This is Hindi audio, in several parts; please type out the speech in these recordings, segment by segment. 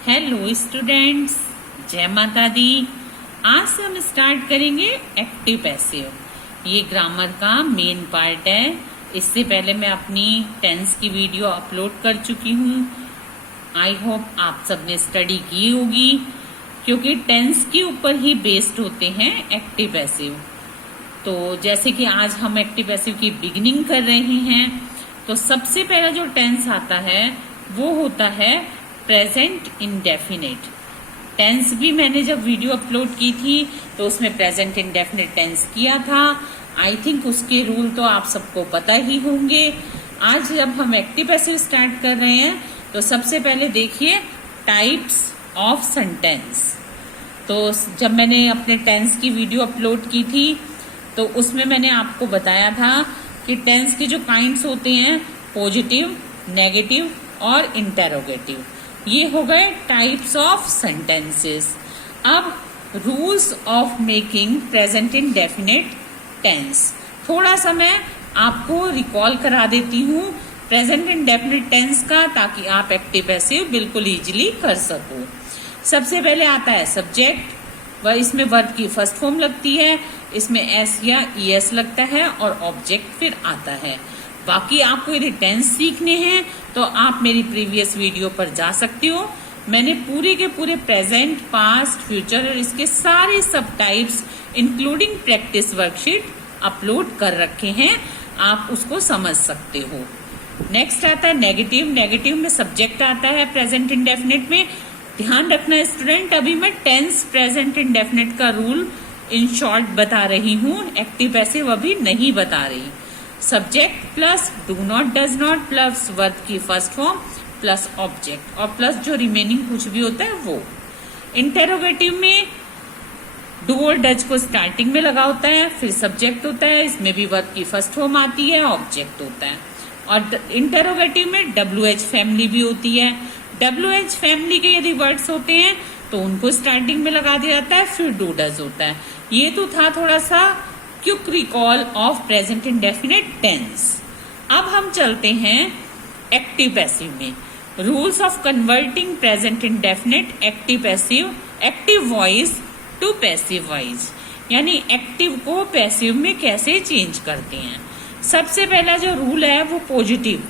हेलो स्टूडेंट्स, जय माता दी। आज से हम स्टार्ट करेंगे एक्टिव पैसिव। ये ग्रामर का मेन पार्ट है। इससे पहले मैं अपनी टेंस की वीडियो अपलोड कर चुकी हूँ। आई होप आप सबने स्टडी की होगी, क्योंकि टेंस के ऊपर ही बेस्ड होते हैं एक्टिव पैसिव। तो जैसे कि आज हम एक्टिव पैसिव की बिगिनिंग कर रहे हैं, तो सबसे पहला जो टेंस आता है वो होता है प्रेजेंट इंडेफिनिट टेंस। भी मैंने जब वीडियो अपलोड की थी तो उसमें प्रेजेंट इंडेफिनिट टेंस किया था। आई थिंक उसके रूल तो आप सबको पता ही होंगे। आज जब हम एक्टिव पैसिव स्टार्ट कर रहे हैं तो सबसे पहले देखिए टाइप्स ऑफ सेंटेंस। तो जब मैंने अपने टेंस की वीडियो अपलोड की थी तो उसमें मैंने आपको बताया था कि टेंस के जो काइंड्स होते हैं पॉजिटिव, नेगेटिव और इंटेरोगेटिव, ये हो गए टाइप्स ऑफ सेंटेंसेस। अब rules of making present indefinite tense, थोड़ा सा मैं आपको रिकॉल करा देती हूँ प्रेजेंट इंडेफिनिट टेंस का, ताकि आप एक्टिव पैसिव बिल्कुल इजीली कर सको। सबसे पहले आता है सब्जेक्ट, वह इसमें वर्ब की फर्स्ट फॉर्म लगती है, इसमें एस या ईएस लगता है और ऑब्जेक्ट फिर आता है। बाकी आपको यदि टेंस सीखने हैं तो आप मेरी प्रीवियस वीडियो पर जा सकते हो। मैंने पूरे के पूरे प्रेजेंट, पास्ट, फ्यूचर और इसके सारे सब types including practice worksheet upload कर रखे हैं, आप उसको समझ सकते हो। नेक्स्ट आता है नेगेटिव। नेगेटिव में सब्जेक्ट आता है प्रेजेंट इंडेफिनिट में। ध्यान रखना स्टूडेंट, अभी मैं टेंस प्रेजेंट इंडेफिनिट का रूल इन शॉर्ट बता रही हूँ, एक्टिव पैसिव अभी नहीं बता रही। Subject plus do not, does not plus verb की फर्स्ट फॉर्म प्लस ऑब्जेक्ट और प्लस जो रिमेनिंग कुछ भी होता है वो। इंटेरोगेटिव में डू और डज को स्टार्टिंग में लगा होता है, फिर सब्जेक्ट होता है, इसमें भी वर्ब की फर्स्ट फॉर्म आती है, ऑब्जेक्ट होता है। और इंटेरोगेटिव में WH फैमिली भी होती है। WH फैमिली के यदि वर्ड्स होते हैं तो उनको स्टार्टिंग में लगा दिया जाता है, फिर डू डज होता है। ये तो था थोड़ा सा quick recall of present indefinite tense. अब हम चलते हैं एक्टिव पैसिव में। Rules of converting present indefinite active passive, active voice to passive voice, यानी एक्टिव को पैसिव में कैसे चेंज करते हैं। सबसे पहला जो रूल है वो पॉजिटिव।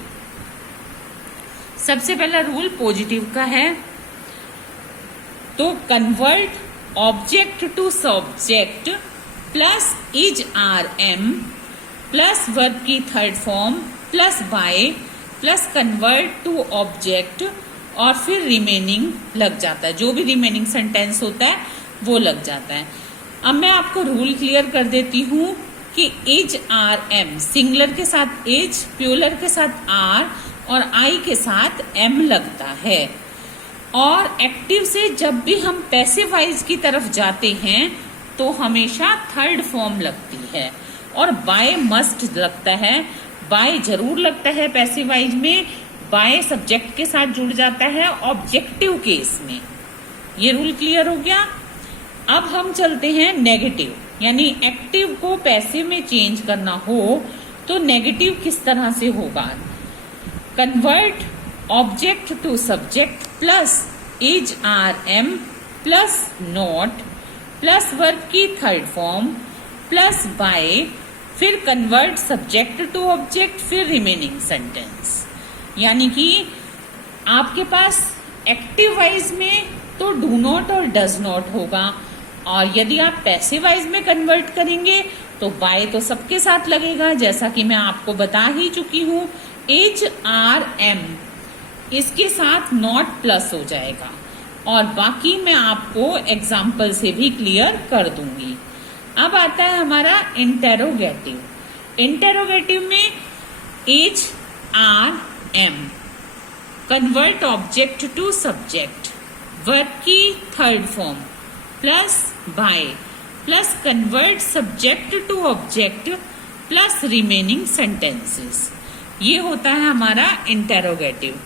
सबसे पहला रूल पॉजिटिव का है, तो convert object to subject plus is are am plus verb की third form plus by plus convert to object और फिर रिमेनिंग लग जाता है। जो भी रिमेनिंग सेंटेंस होता है वो लग जाता है। अब मैं आपको रूल क्लियर कर देती हूँ कि इज आर एम, सिंगुलर के साथ इज, प्लूरल के साथ आर और आई के साथ एम लगता है। और एक्टिव से जब भी हम पैसिव वॉइस की तरफ जाते हैं तो हमेशा थर्ड फॉर्म लगती है और बाय मस्ट लगता है। बाय जरूर लगता है पैसिव वॉइस में, बाय सब्जेक्ट के साथ जुड़ जाता है ऑब्जेक्टिव केस में। ये रूल क्लियर हो गया। अब हम चलते हैं नेगेटिव, यानी एक्टिव को पैसिव में चेंज करना हो तो नेगेटिव किस तरह से होगा। Convert object to subject plus is are am plus not plus verb की थर्ड फॉर्म प्लस बाय, फिर कन्वर्ट सब्जेक्ट टू ऑब्जेक्ट, फिर रिमेनिंग सेंटेंस। यानी कि आपके पास एक्टिव वाइज में तो डू नॉट और डज नॉट होगा, और यदि आप पैसिव वाइज में कन्वर्ट करेंगे तो बाय तो सबके साथ लगेगा, जैसा कि मैं आपको बता ही चुकी हूँ। इज आर एम इसके साथ नॉट प्लस हो जाएगा, और बाकी मैं आपको एग्जाम्पल से भी क्लियर कर दूंगी। अब आता है हमारा इंटेरोगेटिव। इंटेरोगेटिव में is are am, convert object to subject, verb की third form plus by plus convert subject to object plus remaining sentences. ये होता है हमारा इंटेरोगेटिव।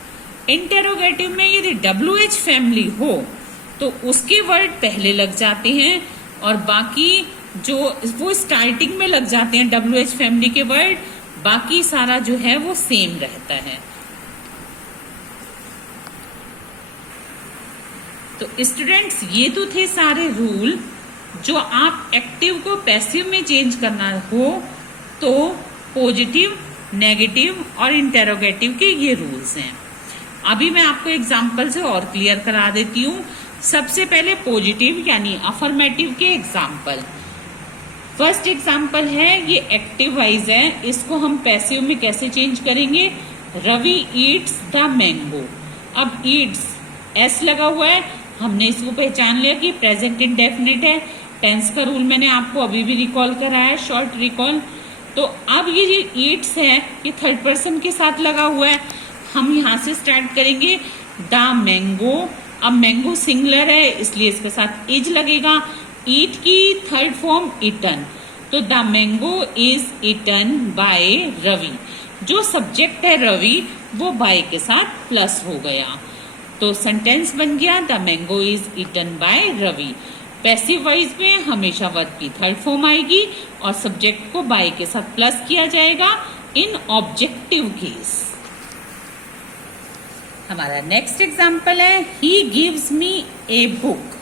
इंटेरोगेटिव में यदि WH फैमिली हो तो उसके वर्ड पहले लग जाते हैं और बाकी जो वो स्टार्टिंग में लग जाते हैं WH फैमिली के वर्ड, बाकी सारा जो है वो सेम रहता है। तो स्टूडेंट्स ये तो थे सारे रूल जो आप एक्टिव को पैसिव में चेंज करना हो तो पॉजिटिव, नेगेटिव और इंटेरोगेटिव के ये रूल्स हैं। अभी मैं आपको एग्जाम्पल से और क्लियर करा देती हूँ। सबसे पहले पॉजिटिव यानी अफर्मेटिव के एग्जाम्पल। फर्स्ट एग्जाम्पल है, ये एक्टिव वाइज है, इसको हम पैसिव में कैसे चेंज करेंगे। Ravi eats the mango. अब ईट्स एस लगा हुआ है, हमने इसको पहचान लिया कि प्रेजेंट इंडेफिनिट है। टेंस का रूल मैंने आपको अभी भी रिकॉल कराया है, शॉर्ट रिकॉल। तो अब ये जो ईट्स है ये थर्ड पर्सन के साथ लगा हुआ है। हम यहाँ से स्टार्ट करेंगे द मैंगो। अब मैंगो सिंगुलर है इसलिए इसके साथ इज लगेगा। ईट की थर्ड फॉर्म ईटन, तो the mango is eaten by Ravi. जो सब्जेक्ट है रवि वो बाय के साथ प्लस हो गया, तो सेंटेंस बन गया the mango is eaten by Ravi. Passive voice में हमेशा वर्ब की थर्ड फॉर्म आएगी और सब्जेक्ट को बाय के साथ प्लस किया जाएगा इन ऑब्जेक्टिव केस। हमारा नेक्स्ट एग्जाम्पल है, he gives me a book.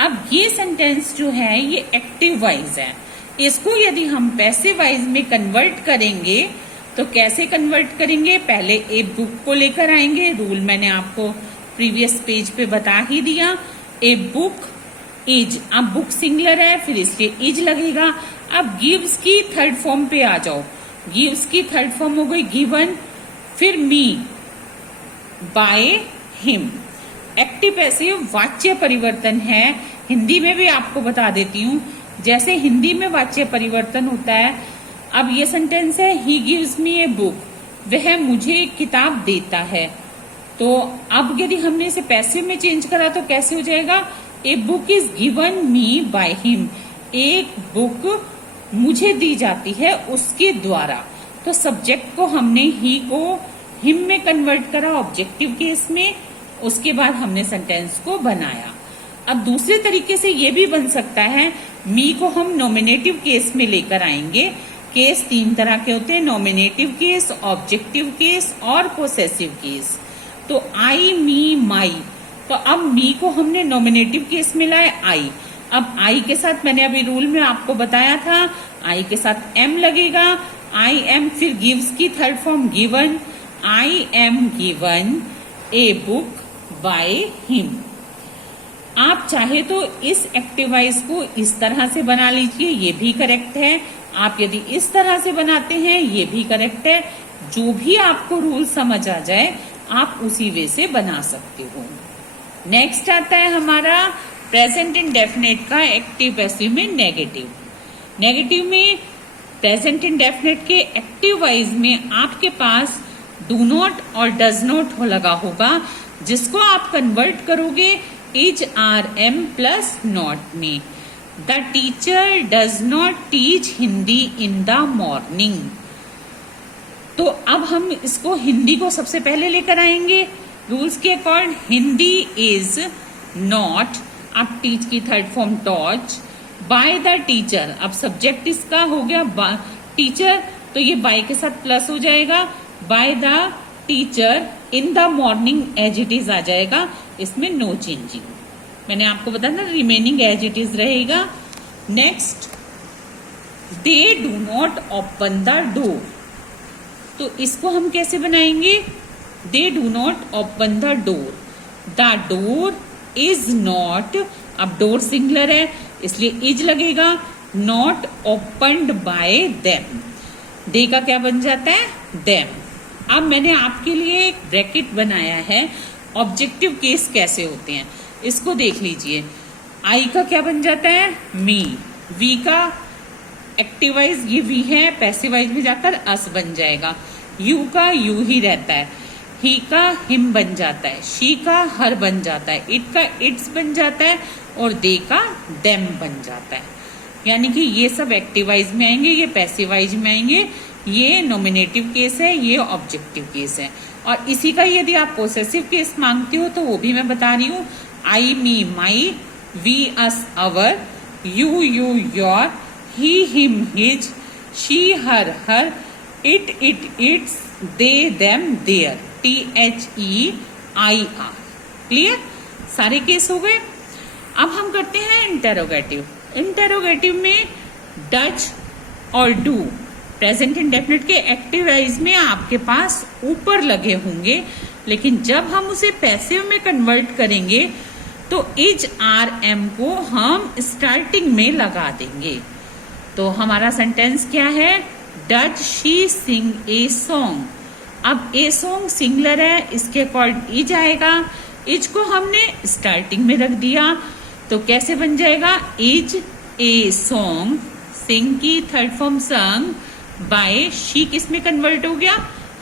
अब ये सेंटेंस जो है ये एक्टिव वाइज है, इसको यदि हम पैसिव वाइज में कन्वर्ट करेंगे तो कैसे कन्वर्ट करेंगे। पहले ए बुक को लेकर आएंगे, रूल मैंने आपको प्रीवियस पेज पे बता ही दिया। ए बुक इज, अब बुक सिंगुलर है फिर इसके इज लगेगा। अब गिव्स की थर्ड फॉर्म पे आ जाओ, गिव्स की थर्ड फॉर्म हो गई गिवन, फिर मी बाय हिम। एक्टिव पैसिव वाच्य परिवर्तन है, हिंदी में भी आपको बता देती हूँ। जैसे हिंदी में वाच्य परिवर्तन होता है, अब ये सेंटेंस है he gives me a book, वह मुझे एक किताब देता है। तो अब यदि हमने इसे पैसिव में चेंज करा तो कैसे हो जाएगा, a book is given me by him. एक बुक मुझे दी जाती है उसके द्वारा। तो सब्जेक्ट को हमने ही को हिम में कन्वर्ट करा ऑब्जेक्टिव केस में, उसके बाद हमने सेंटेंस को बनाया। अब दूसरे तरीके से ये भी बन सकता है, मी को हम नॉमिनेटिव केस में लेकर आएंगे। केस तीन तरह के होते हैं, नॉमिनेटिव केस, ऑब्जेक्टिव केस और पोसेसिव केस। तो आई, मी, माई, तो अब मी को हमने नॉमिनेटिव केस में लाए आई। अब आई के साथ मैंने अभी रूल में आपको बताया था, आई के साथ एम लगेगा, आई एम, फिर गिव्स की third form given, I am given a book by him. आप चाहे तो इस एक्टिवाइज को इस तरह से बना लीजिए, ये भी करेक्ट है। आप यदि इस तरह से बनाते हैं ये भी करेक्ट है। जो भी आपको रूल समझ आ जाए आप उसी वे से बना सकते हो। नेक्स्ट आता है हमारा प्रेजेंट इंडेफिनिट का एक्टिव पैसिव में नेगेटिव। नेगेटिव में प्रेजेंट इंडेफिनिट के एक्टिव वाइज में आपके पास डू नॉट और डज नॉट लगा होगा, जिसको आप कन्वर्ट करोगे is, are, am plus not में। The teacher does not teach Hindi in the morning. तो अब हम इसको हिंदी को सबसे पहले लेकर आएंगे रूल्स के अकॉर्डिंग। हिंदी इज नॉट, अब टीच की third form टॉच, bye the teacher. अब सब्जेक्ट इसका हो गया टीचर, तो ये बाय के साथ प्लस हो जाएगा, by the teacher in the morning as it is आ जाएगा, इसमें नो चेंजिंग। मैंने आपको बताया ना रिमेनिंग एज इट इज रहेगा। Next, they do not open the door. तो इसको हम कैसे बनाएंगे, they do not open the door. The door is not, अब डोर सिंगुलर है इसलिए इज लगेगा, not opened by them. They का क्या बन जाता है, देम। अब मैंने आपके लिए एक ब्रैकेट बनाया है, ऑब्जेक्टिव केस कैसे होते हैं इसको देख लीजिए। आई का क्या बन जाता है, मी। वी का एक्टिवाइज ये वी है, पैसिवाइज में जाकर अस बन जाएगा। यू का यू ही रहता है, ही का हिम बन जाता है, शी का हर बन जाता है, इट का इट्स बन जाता है और दे का देम बन जाता है। यानी कि ये सब एक्टिवाइज में आएंगे, ये पैसिवाइज में आएंगे, ये नॉमिनेटिव केस है, ये ऑब्जेक्टिव केस है। और इसी का यदि आप पोसेसिव केस मांगते हो तो वो भी मैं बता रही हूँ। I, me, my, we, us, our, you, you, your, he, him, his, she, her, her, it, its, they, them, their, THEIR। Clear. सारे केस हो गए। अब हम करते हैं इंटेरोगेटिव। इंटेरोगेटिव में डज और डू प्रेजेंट इंडेफिनिट के एक्टिव वाइज में आपके पास ऊपर लगे होंगे, लेकिन जब हम उसे पैसिव में कन्वर्ट करेंगे तो इज आर एम को हम स्टार्टिंग में लगा देंगे। तो हमारा सेंटेंस क्या है? Does she Singh a song. अब ए सॉन्ग सिंगुलर है, इसके अकॉर्डिंग इज आएगा। इज को हमने स्टार्टिंग में रख दिया तो कैसे बन जाएगा? इज ए सॉन्ग, सिंग की third form sung by she किस में कन्वर्ट हो गया?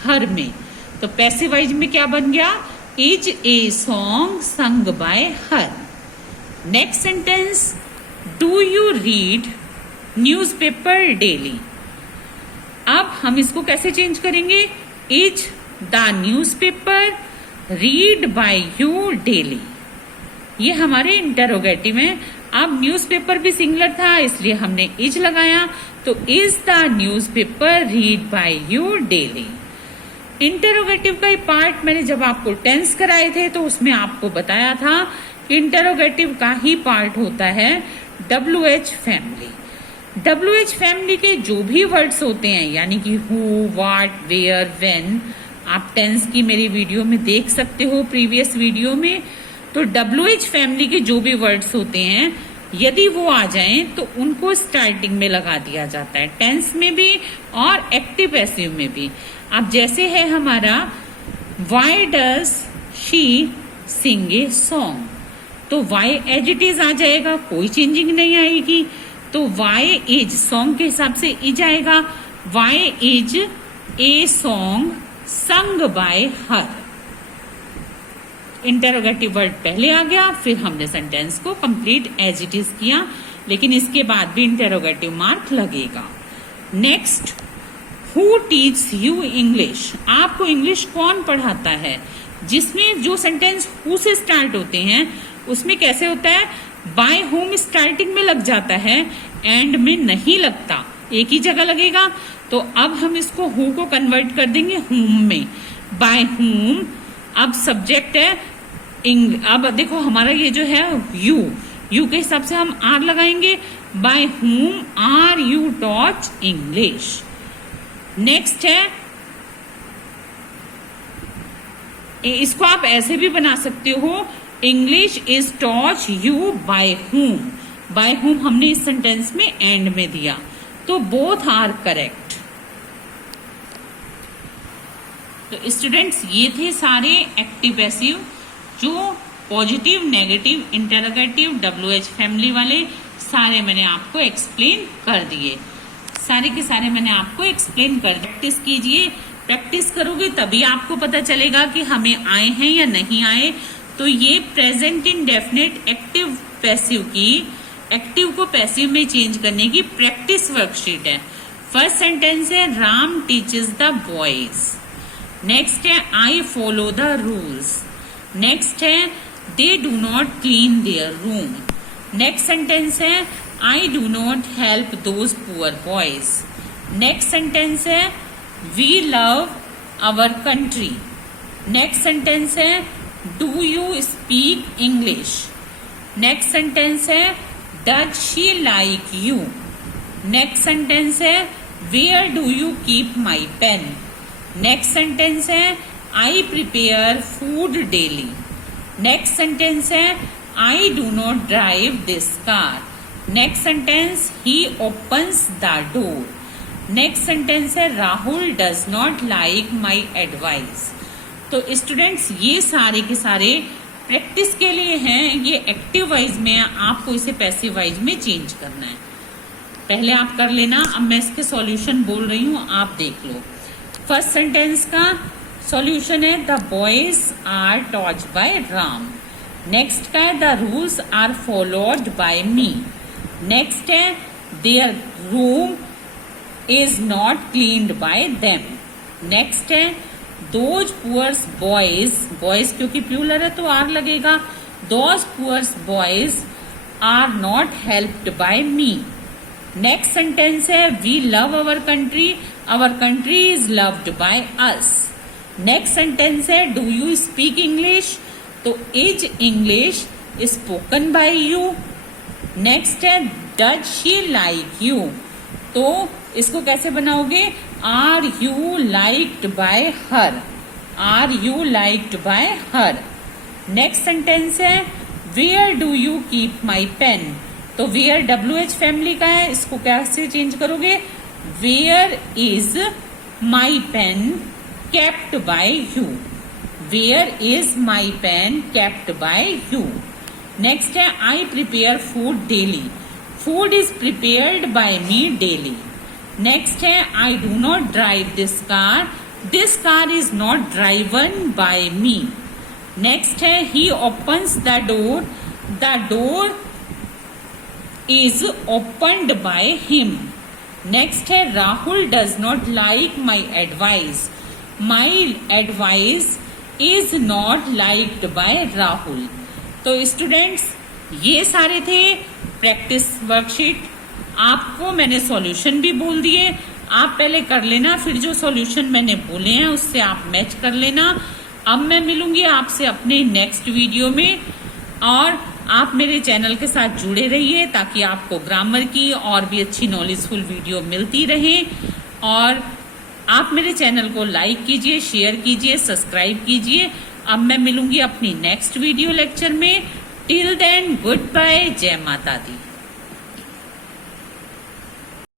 हर में। तो पैसिव वाइज में क्या बन गया? Is a song sung by her. Next sentence, do you read newspaper daily. अब हम इसको कैसे चेंज करेंगे? Is the newspaper read by you daily. ये हमारे इंटेरोगेटिव में। अब न्यूज़पेपर भी सिंगुलर था इसलिए हमने इज लगाया, तो is the newspaper read by you daily. Interrogative का पार्ट मैंने जब आपको टेंस कराए थे तो उसमें आपको बताया था कि इंटेरोगेटिव का ही पार्ट होता है WH फैमिली। WH फैमिली के जो भी वर्ड्स होते हैं, यानी कि हु, व्हाट, वेयर, व्हेन, आप टेंस की मेरी वीडियो में देख सकते हो, प्रीवियस वीडियो में। तो WH फैमिली के जो भी वर्ड्स होते हैं, यदि वो आ जाएं तो उनको स्टार्टिंग में लगा दिया जाता है, टेंस में भी और एक्टिव पैसिव में भी। अब जैसे है हमारा why does she Singh a song, तो वाई एज इट इज आ जाएगा, कोई चेंजिंग नहीं आएगी। तो वाई इज सॉन्ग के हिसाब से इज आएगा। Why is a song sung by her. Interrogative word पहले आ गया, फिर हमने सेंटेंस को कंप्लीट एज इट इज किया, लेकिन इसके बाद भी इंटेरोगेटिव मार्क लगेगा। Next, who teach you English. आपको इंग्लिश कौन पढ़ाता है? जिसमें जो सेंटेंस हु से स्टार्ट होते हैं उसमें कैसे होता है? बाय होम स्टार्टिंग में लग जाता है, एंड में नहीं लगता, एक ही जगह लगेगा। तो अब हम इसको हु को कन्वर्ट कर देंगे होम में, बाय होम। अब सब्जेक्ट है अब देखो हमारा ये जो है यू के हिसाब से हम आर लगाएंगे। By whom are you taught English. Next है, इसको आप ऐसे भी बना सकते हो, English is taught you by whom. By whom हमने इस सेंटेंस में एंड में दिया, तो बोथ आर करेक्ट। तो स्टूडेंट्स, ये थे सारे एक्टिव पैसिव जो positive, negative, interrogative, WH family वाले सारे मैंने आपको एक्सप्लेन कर दिए। सारे के सारे मैंने आपको एक्सप्लेन कर दिए। प्रैक्टिस कीजिए, प्रैक्टिस करोगे तभी आपको पता चलेगा कि हमें आए हैं या नहीं आए। तो ये प्रेजेंट इंडेफिनिट एक्टिव पैसिव की, एक्टिव को पैसिव में चेंज करने की प्रैक्टिस वर्कशीट है। फर्स्ट सेंटेंस है Ram teaches the boys. Next है I follow the rules. Next है they do not clean their room. Next sentence है I do not help those poor boys. Next sentence है we love our country. Next sentence है do you speak English. Next sentence है does she like you. Next sentence है where do you keep my pen. Next sentence है I prepare food daily. Next sentence है I do not drive this car. Next sentence he opens the door. Next sentence है Rahul does not like my advice. तो स्टूडेंट्स, ये सारे के सारे प्रैक्टिस के लिए हैं। ये एक्टिव वाइज में, आपको इसे पैसिव वाइज में चेंज करना है। पहले आप कर लेना, अब मैं इसके सॉल्यूशन बोल रही हूँ, आप देख लो। फर्स्ट सेंटेंस का सॉल्यूशन है the boys are taught by Ram. Next का है the rules are followed by me. Next है their room is not cleaned by them. Next है दोज पुअर्स बॉयज, बॉयज क्योंकि प्लूरल है तो आर लगेगा, those poors boys are not helped by me. Next sentence है we love our country, our country is loved by us. Next sentence है डू यू स्पीक इंग्लिश, तो is English spoken by you. Next है डज शी लाइक यू, तो इसको कैसे बनाओगे, are you liked by her, are you liked by her. Next sentence है where do you keep my pen, तो वेयर WH फैमिली का है, इसको कैसे चेंज करोगे, where is my pen kept by you, where is my pen kept by you. Next है I prepare food daily, food is prepared by me daily. Next है I do not drive this car is not driven by me. Next है he opens the door is opened by him. Next है Rahul does not like my advice is not liked by Rahul. तो स्टूडेंट्स ये सारे थे प्रैक्टिस वर्कशीट, आपको मैंने सॉल्यूशन भी बोल दिए, आप पहले कर लेना, फिर जो सॉल्यूशन मैंने बोले हैं उससे आप मैच कर लेना। अब मैं मिलूंगी आपसे अपने नेक्स्ट वीडियो में, और आप मेरे चैनल के साथ जुड़े रहिए ताकि आपको ग्रामर की और भी अच्छी नॉलेजफुल वीडियो मिलती रहे। और आप मेरे चैनल को लाइक कीजिए, शेयर कीजिए, सब्सक्राइब कीजिए। अब मैं मिलूंगी अपनी नेक्स्ट वीडियो लेक्चर में। टिल देन गुड बाय, जय माता दी।